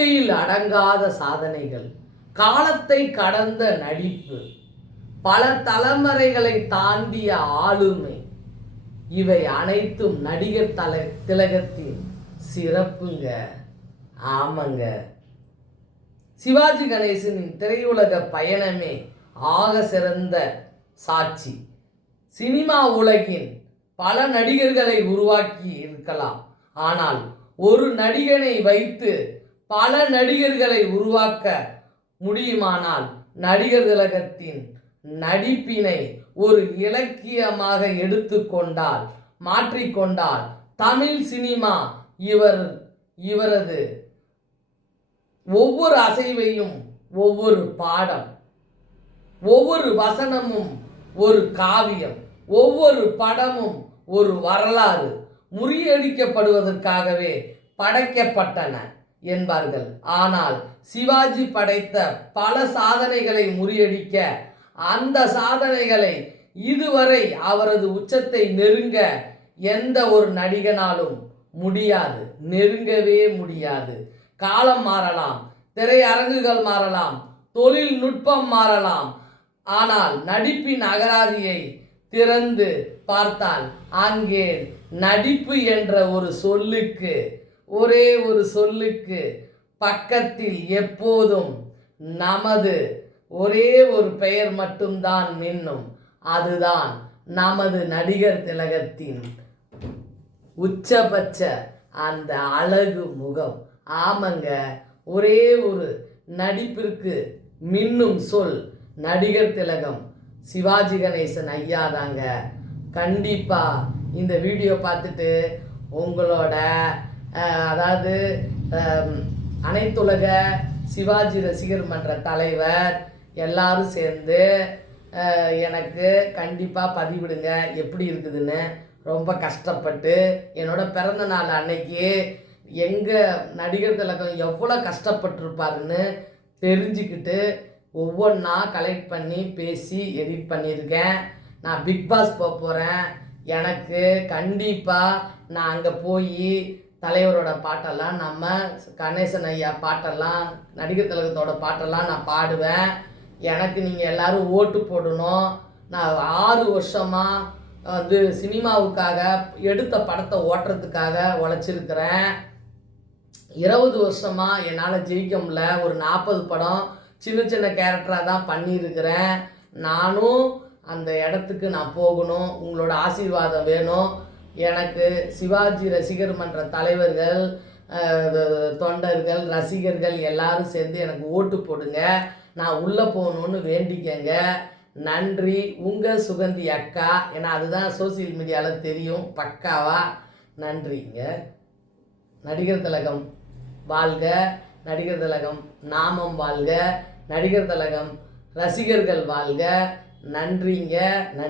எண்ணிக்கையில் அடங்காத சாதனைகள், காலத்தை கடந்த நடிப்பு, பல தலைமுறைகளை தாண்டிய ஆளுமை, இவை அனைத்தும் நடிகர் திலகத்தின் சிறப்புங்க. ஆமாங்க, சிவாஜி கணேசனின் திரையுலக பயணமே ஆக சிறந்த சாட்சி. சினிமா உலகின் பல நடிகர்களை உருவாக்கி இருக்கலாம், ஆனால் ஒரு நடிகனை வைத்து பல நடிகர்களை உருவாக்க முடியுமானால் நடிகர் திலகத்தின் நடிப்பினை ஒரு இலக்கியமாக எடுத்துக்கொண்டால், மாற்றிக்கொண்டால் தமிழ் சினிமா இவரது ஒவ்வொரு அசைவையும், ஒவ்வொரு பாடம், ஒவ்வொரு வசனமும் ஒரு காவியம், ஒவ்வொரு படமும் ஒரு வரலாறு முறியடிக்கப்படுவதற்காகவே படைக்கப்பட்டன என்பார்கள். ஆனால் சிவாஜி படைத்த பல சாதனைகளை முறியடிக்க, அந்த சாதனைகளை இதுவரை அவரது உச்சத்தை நெருங்க எந்த ஒரு நடிகனாலும் முடியாது, நெருங்கவே முடியாது. காலம் மாறலாம், திரையரங்குகள் மாறலாம், தொழில்நுட்பம் மாறலாம், ஆனால் நடிப்பின் அகராதியை திறந்து பார்த்தால் அங்கே நடிப்பு என்ற ஒரு சொல்லுக்கு, ஒரே ஒரு சொல்லுக்கு பக்கத்தில் எப்போதும் நமது ஒரே ஒரு பெயர் மட்டும்தான் மின்னும். அதுதான் நமது நடிகர் திலகத்தின் உச்சபட்ச அந்த அழகு முகம். ஆமாங்க, ஒரே ஒரு நடிப்பிற்கு மின்னும் சொல் நடிகர் திலகம் சிவாஜி கணேசன் ஐயா தாங்க. கண்டிப்பாக இந்த வீடியோ பார்த்துட்டு உங்களோட அதாவது அனைத்துலக சிவாஜி ரசிகர் மன்ற தலைவர் எல்லாரும் சேர்ந்து எனக்கு கண்டிப்பாக பதிவிடுங்க எப்படி இருக்குதுன்னு. ரொம்ப கஷ்டப்பட்டு என்னோட பிறந்த நாள் அன்னைக்கு எங்கள் நடிகர் திலகம் எவ்வளோ கஷ்டப்பட்டுருப்பாருன்னு தெரிஞ்சுக்கிட்டு ஒவ்வொன்றா கலெக்ட் பண்ணி பேசி எடிட் பண்ணியிருக்கேன். நான் பிக் பாஸ் போக போகிறேன். எனக்கு கண்டிப்பாக நான் அங்கே போய் தலைவரோட பாட்டெல்லாம், நம்ம கணேசன் ஐயா பாட்டெல்லாம், நடிகர் திலகத்தோட பாட்டெல்லாம் நான் பாடுவேன். எனக்கு நீங்கள் எல்லோரும் ஓட்டு போடணும். நான் 6 வருஷமாக சினிமாவுக்காக எடுத்த படத்தை ஓட்டுறதுக்காக உழைச்சிருக்கிறேன். 20 வருஷமாக என்னால் ஜெயிக்க முடியல. ஒரு 40 படம் சின்ன சின்ன கேரக்டராக தான் பண்ணியிருக்கிறேன். நானும் அந்த இடத்துக்கு நான் போகணும். உங்களோட ஆசீர்வாதம் வேணும். எனக்கு சிவாஜி ரசிகர் மன்ற தலைவர்கள், தொண்டர்கள், ரசிகர்கள் எல்லாரும் சேர்ந்து எனக்கு ஓட்டு போடுங்க. நான் உள்ளே போகணுன்னு வேண்டிக்கங்க. நன்றி. உங்கள் சுகந்தி அக்கா. ஏன்னா அதுதான் சோசியல் மீடியாவில் தெரியும் பக்காவா. நன்றிங்க. நடிகர் திலகம் வாழ்க, நடிகர் திலகம் நாமம் வாழ்க, நடிகர் திலகம் ரசிகர்கள் வாழ்க. நன்றிங்க. நன்றி.